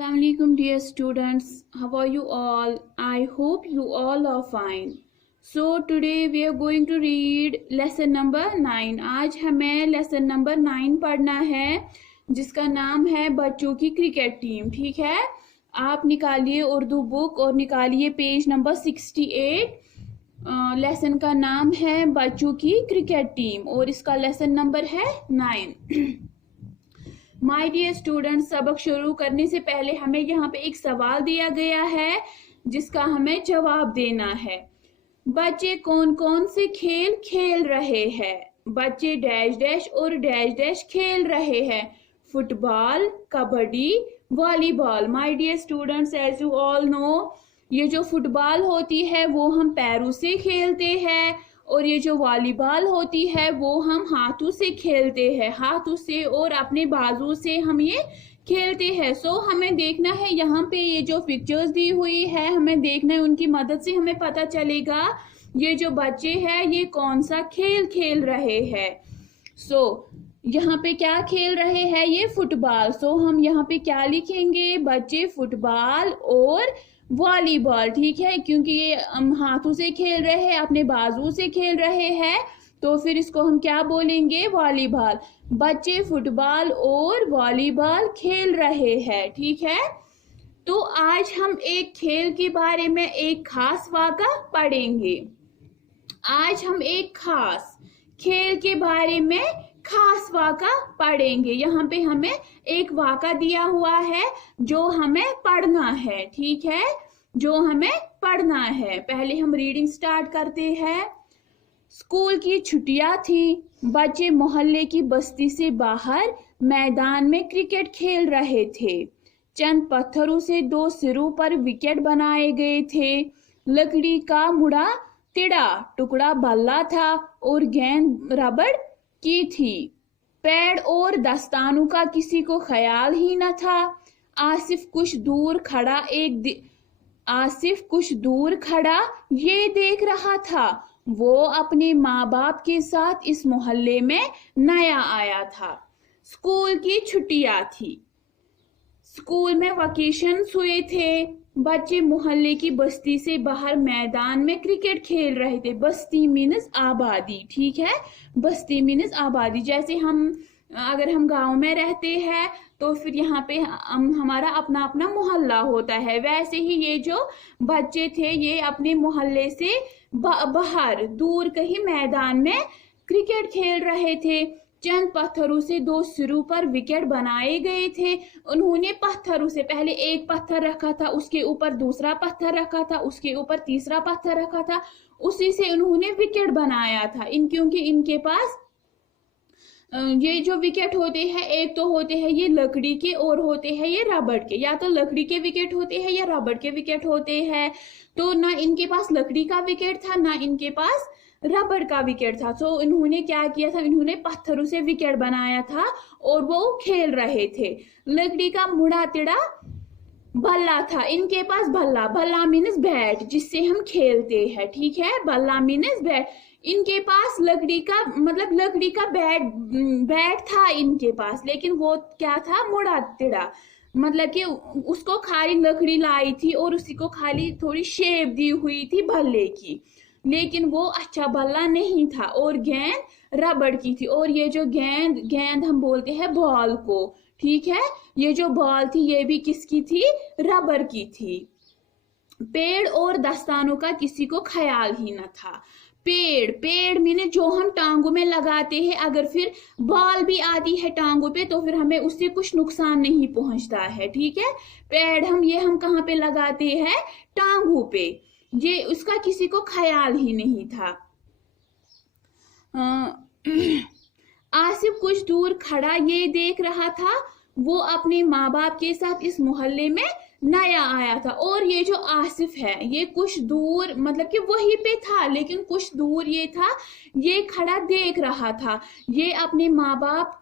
Assalamu alaikum dear students, how are you all? I hope you all are fine. So today we are going to read lesson number 9. आज हमें lesson number 9 पढ़ना है जिसका नाम है बच्चों की क्रिकेट टीम. ठीक है, आप निकालिए उर्दू बुक और निकालिए पेज नंबर 68. लेसन का नाम है बच्चों की क्रिकेट टीम और इसका लेसन नंबर है 9. माय डियर स्टूडेंट, सबक शुरू करने से पहले हमें यहाँ पे एक सवाल दिया गया है जिसका हमें जवाब देना है. बच्चे कौन कौन से खेल खेल रहे हैं? बच्चे डैश डैश और डैश डैश खेल रहे हैं. Football, kabaddi, volleyball. My dear students, as you all know, ये जो फुटबॉल होती है वो हम पैरों से खेलते हैं और ये जो वॉलीबॉल होती है वो हम हाथों से खेलते हैं. हाथों से और अपने बाजू से हम ये खेलते हैं. सो हमें देखना है यहाँ पे ये जो पिक्चर्स दी हुई है, हमें देखना है, उनकी मदद से हमें पता चलेगा ये जो बच्चे हैं ये कौन सा खेल खेल रहे हैं. सो यहाँ पे क्या खेल रहे हैं? ये फुटबॉल. सो हम यहाँ पे क्या लिखेंगे? बच्चे फुटबॉल और वॉलीबॉल. ठीक है, क्योंकि ये हम हाथों से खेल रहे हैं, अपने बाजू से खेल रहे हैं, तो फिर इसको हम क्या बोलेंगे? वॉलीबॉल. बच्चे फुटबॉल और वॉलीबॉल खेल रहे हैं. ठीक है, तो आज हम एक खेल के बारे में एक खास वाक़ा पढ़ेंगे. आज हम एक खास खेल के बारे में खास वाक़ा पढ़ेंगे. यहाँ पे हमें एक वाक़ा दिया हुआ है जो हमें पढ़ना है. ठीक है, जो हमें पढ़ना है. पहले हम रीडिंग स्टार्ट करते हैं. स्कूल की छुट्टियां थी. बच्चे मोहल्ले की बस्ती से बाहर मैदान में क्रिकेट खेल रहे थे. चंद पत्थरों से 2 सिरों पर विकेट बनाए गए थे. लकड़ी का मुड़ा तिड़ा टुकड़ा बल्ला था और गेंद रबड़ की थी. पेड़ और दस्तानों का किसी को ख्याल ही न था. आसिफ कुछ दूर खड़ा ये देख रहा था. वो अपने माँ बाप के साथ इस मोहल्ले में नया आया था. स्कूल की छुट्टियां थी. स्कूल में वेकेशन हुए थे. बच्चे मोहल्ले की बस्ती से बाहर मैदान में क्रिकेट खेल रहे थे. बस्ती मीन्स आबादी. ठीक है, बस्ती मीन्स आबादी. जैसे अगर हम गांव में रहते हैं तो फिर यहाँ पे हमारा अपना अपना मोहल्ला होता है. वैसे ही ये जो बच्चे थे ये अपने मोहल्ले से बाहर दूर कहीं मैदान में क्रिकेट खेल रहे थे. चंद पत्थरों से 2 सिरों पर विकेट बनाए गए थे. उन्होंने पत्थरों से पहले एक पत्थर रखा था, उसके ऊपर दूसरा पत्थर रखा था, उसके ऊपर तीसरा पत्थर रखा था. उसी से उन्होंने विकेट बनाया था. क्योंकि इनके पास ये जो विकेट होते हैं, एक तो होते हैं ये लकड़ी के और होते हैं ये रबड़ के. या तो लकड़ी के विकेट होते हैं या रबड़ के विकेट होते हैं. तो ना इनके पास लकड़ी का विकेट था ना इनके पास रबड़ का विकेट था. तो इन्होंने क्या किया था? इन्होंने पत्थरों से विकेट बनाया था और वो खेल रहे थे. लकड़ी का मुड़ा तिड़ा बल्ला था. इनके पास बल्ला मीन्स बैट जिससे हम खेलते हैं. ठीक है, बल्ला मीन्स बैट. इनके पास लकड़ी का बैट था इनके पास, लेकिन वो क्या था? मुड़ा तिड़ा. मतलब कि उसको खाली लकड़ी लाई थी और उसी को खाली थोड़ी शेप दी हुई थी बल्ले की, लेकिन वो अच्छा बल्ला नहीं था. और गेंद रबड़ की थी. और ये जो गेंद हम बोलते हैं बॉल को. ठीक है, ये जो बॉल थी ये भी किसकी थी? रबड़ की थी. पेड़ और दस्तानों का किसी को ख्याल ही न था. पेड़ मीने जो हम टांगों में लगाते हैं. अगर फिर बॉल भी आती है टांगों पे तो फिर हमें उससे कुछ नुकसान नहीं पहुंचता है. ठीक है, पेड़ हम कहाँ पे लगाते हैं? टांगों पे. ये उसका किसी को ख्याल ही नहीं था. आसिफ कुछ दूर खड़ा ये देख रहा था. वो अपने माँ बाप के साथ इस मोहल्ले में नया आया था. और ये जो आसिफ है ये कुछ दूर, मतलब कि वहीं पे था लेकिन कुछ दूर ये था, ये खड़ा देख रहा था. ये अपने माँ बाप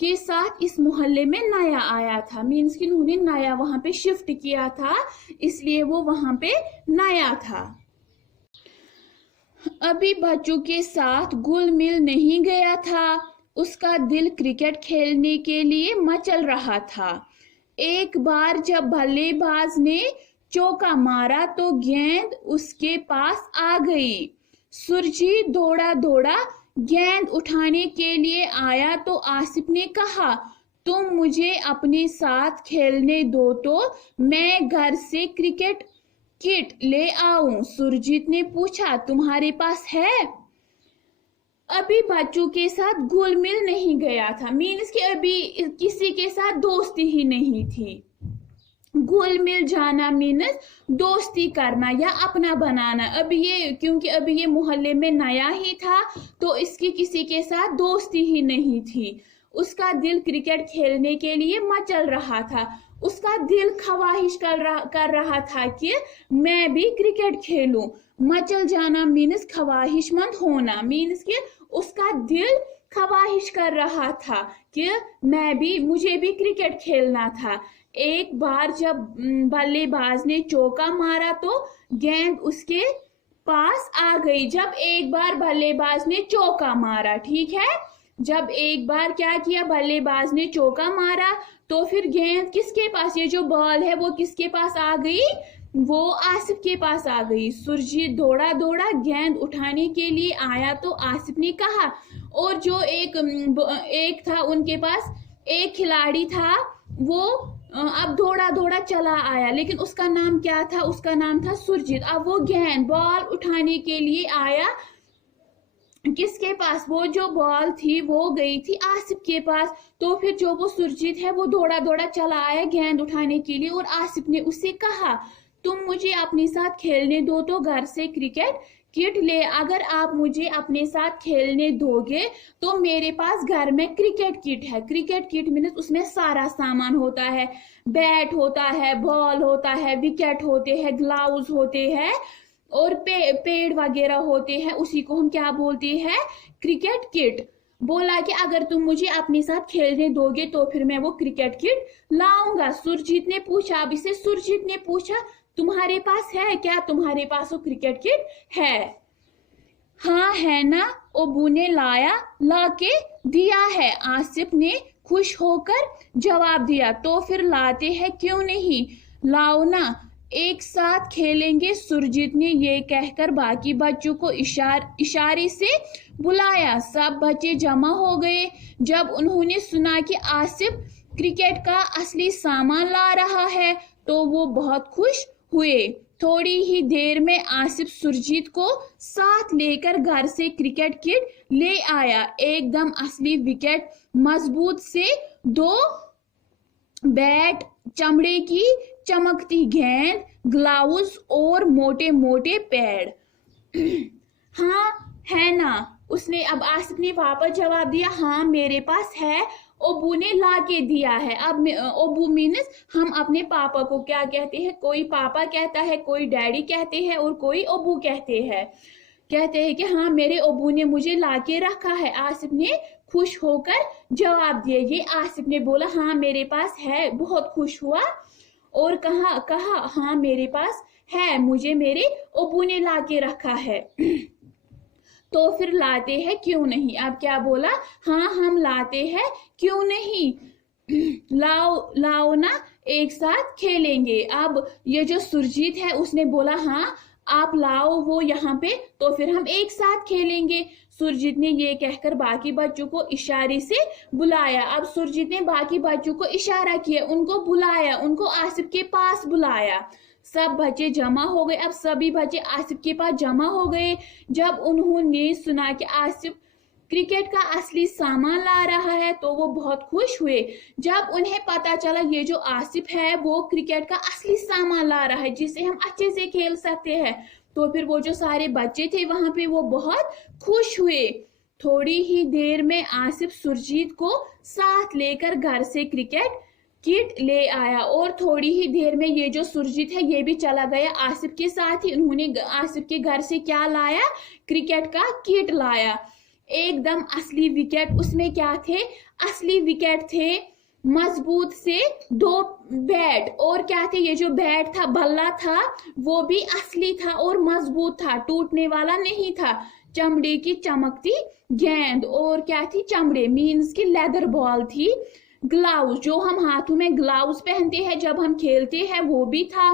के साथ इस मोहल्ले में नया आया था. मीन्स कि उन्होंने नया वहां पे शिफ्ट किया था, इसलिए वो वहां पे नया था. अभी बच्चों के साथ घुल मिल नहीं गया था. उसका दिल क्रिकेट खेलने के लिए मचल रहा था. एक बार जब बल्लेबाज ने चौका मारा तो गेंद उसके पास आ गई। सुरजीत दौड़ा दौड़ा गेंद उठाने के लिए आया तो आसिफ ने कहा, तुम मुझे अपने साथ खेलने दो तो मैं घर से क्रिकेट किट ले आऊं। सुरजीत ने पूछा, तुम्हारे पास है? अभी बच्चों के साथ घुल मिल नहीं गया था, मीन्स कि अभी किसी के साथ दोस्ती ही नहीं थी। घुल मिल जाना मीन्स दोस्ती करना या अपना बनाना। अभी ये क्योंकि अभी ये मोहल्ले में नया ही था तो इसकी किसी के साथ दोस्ती ही नहीं थी। उसका दिल क्रिकेट खेलने के लिए मचल रहा था। उसका दिल ख्वाहिश कर रहा था कि मैं भी क्रिकेट खेलूं। मचल जाना मीन्स ख्वाहिशमंद होना, मीन्स कि उसका दिल ख्वाहिश कर रहा था कि मुझे भी क्रिकेट खेलना था। एक बार जब बल्लेबाज ने चौका मारा तो गेंद उसके पास आ गई। जब एक बार बल्लेबाज ने चौका मारा, ठीक है, जब एक बार क्या किया, बल्लेबाज ने चौका मारा तो फिर गेंद किसके पास, ये जो बॉल है वो किसके पास आ गई, वो आसिफ के पास आ गई। सुरजीत दौड़ा दौड़ा गेंद उठाने के लिए आया तो आसिफ ने कहा, और जो एक था उनके पास एक खिलाड़ी था, वो अब दौड़ा दौड़ा चला आया, लेकिन उसका नाम क्या था, उसका नाम था सुरजीत। अब वो गेंद बॉल उठाने के लिए आया किसके पास, वो जो बॉल थी वो गई थी आसिफ के पास। तो फिर जो वो सुरजीत है वो दौड़ा दौड़ा चला आया गेंद उठाने के लिए, और आसिफ ने उससे कहा, तुम मुझे अपने साथ खेलने दो तो घर से क्रिकेट किट ले, अगर आप मुझे अपने साथ खेलने दोगे तो मेरे पास घर में क्रिकेट किट है। क्रिकेट किट मीन्स उसमें सारा सामान होता है, बैट होता है, बॉल होता है, विकेट होते हैं, ग्लव्स होते हैं और पेड़ वगैरह होते हैं, उसी को हम क्या बोलते हैं, क्रिकेट किट। बोला कि अगर तुम मुझे अपने साथ खेलने दोगे तो फिर मैं वो क्रिकेट किट लाऊंगा। सुरजीत ने पूछा, अब इसे सुरजीत ने पूछा, तुम्हारे पास है क्या, तुम्हारे पास वो क्रिकेट किट है? हाँ है ना, अबू ने ला के दिया है, आसिफ ने खुश होकर जवाब दिया। तो फिर लाते हैं क्यों नहीं, लाओ ना, एक साथ खेलेंगे। सुरजीत ने ये कहकर बाकी बच्चों को इशारे से बुलाया। सब बच्चे जमा हो गए। जब उन्होंने सुना कि आसिफ क्रिकेट का असली सामान ला रहा है तो वो बहुत खुश हुए। थोड़ी ही देर में आसिफ सुरजीत को साथ लेकर घर से क्रिकेट किट ले आया। एकदम असली विकेट, मजबूत से 2 बैट, चमड़े की चमकती गेंद, ग्लव्स और मोटे मोटे पैड। हाँ है ना, उसने अब आसिफ ने वापस जवाब दिया, हाँ मेरे पास है, अबू ने ला के दिया है। अब अबू मीन्स हम अपने पापा को क्या कहते हैं, कोई पापा कहता है, कोई डैडी कहते हैं और कोई अबू कहते हैं कि हाँ मेरे अबू ने मुझे ला के रखा है। आसिफ ने खुश होकर जवाब दिया। ये आसिफ ने बोला हाँ मेरे पास है, बहुत खुश हुआ और कहा हाँ मेरे पास है, मुझे मेरे अबू ने ला के रखा है। तो फिर लाते हैं क्यों नहीं, अब क्या बोला, हाँ हम लाते हैं क्यों नहीं, लाओ ना, एक साथ खेलेंगे। अब ये जो सुरजीत है उसने बोला हाँ आप लाओ वो यहाँ पे, तो फिर हम एक साथ खेलेंगे। सुरजीत ने ये कहकर बाकी बच्चों को इशारे से बुलाया। अब सुरजीत ने बाकी बच्चों को इशारा किया, उनको बुलाया, उनको आसिफ के पास बुलाया। सब बच्चे जमा हो गए। अब सभी बच्चे आसिफ के पास जमा हो गए। जब उन्होंने सुना कि आसिफ क्रिकेट का असली सामान ला रहा है तो वो बहुत खुश हुए। जब उन्हें पता चला ये जो आसिफ है वो क्रिकेट का असली सामान ला रहा है जिसे हम अच्छे से खेल सकते हैं, तो फिर वो जो सारे बच्चे थे वहां पे वो बहुत खुश हुए। थोड़ी ही देर में आसिफ सुरजीत को साथ लेकर घर से क्रिकेट किट ले आया और थोड़ी ही देर में ये जो सुरजीत है ये भी चला गया आसिफ के साथ ही। उन्होंने आसिफ के घर से क्या लाया, क्रिकेट का किट लाया। एकदम असली विकेट, उसमें क्या थे, असली विकेट थे, मजबूत से 2 बैट, और क्या थे, ये जो बैट था, बल्ला था, वो भी असली था और मजबूत था, टूटने वाला नहीं था। चमड़े की चमकती गेंद, और क्या थी, चमड़े मीन्स की लेदर बॉल थी ग्लव्स, जो हम हाथों में ग्लव्स पहनते हैं जब हम खेलते हैं, वो भी था।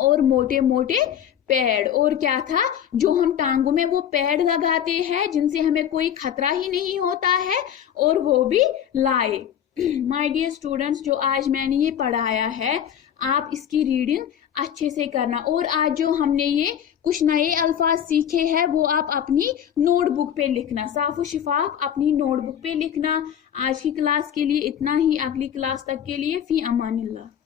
और मोटे मोटे पैड, और क्या था, जो हम टांगों में वो पैड लगाते हैं जिनसे हमें कोई खतरा ही नहीं होता है, और वो भी लाए। माय डियर स्टूडेंट्स, जो आज मैंने ये पढ़ाया है आप इसकी रीडिंग अच्छे से करना, और आज जो हमने ये कुछ नए अल्फाज सीखे हैं वो आप अपनी नोटबुक पे लिखना, साफ शिफाफ अपनी नोटबुक पे लिखना। आज की क्लास के लिए इतना ही, अगली क्लास तक के लिए फी अमानिल्लाह।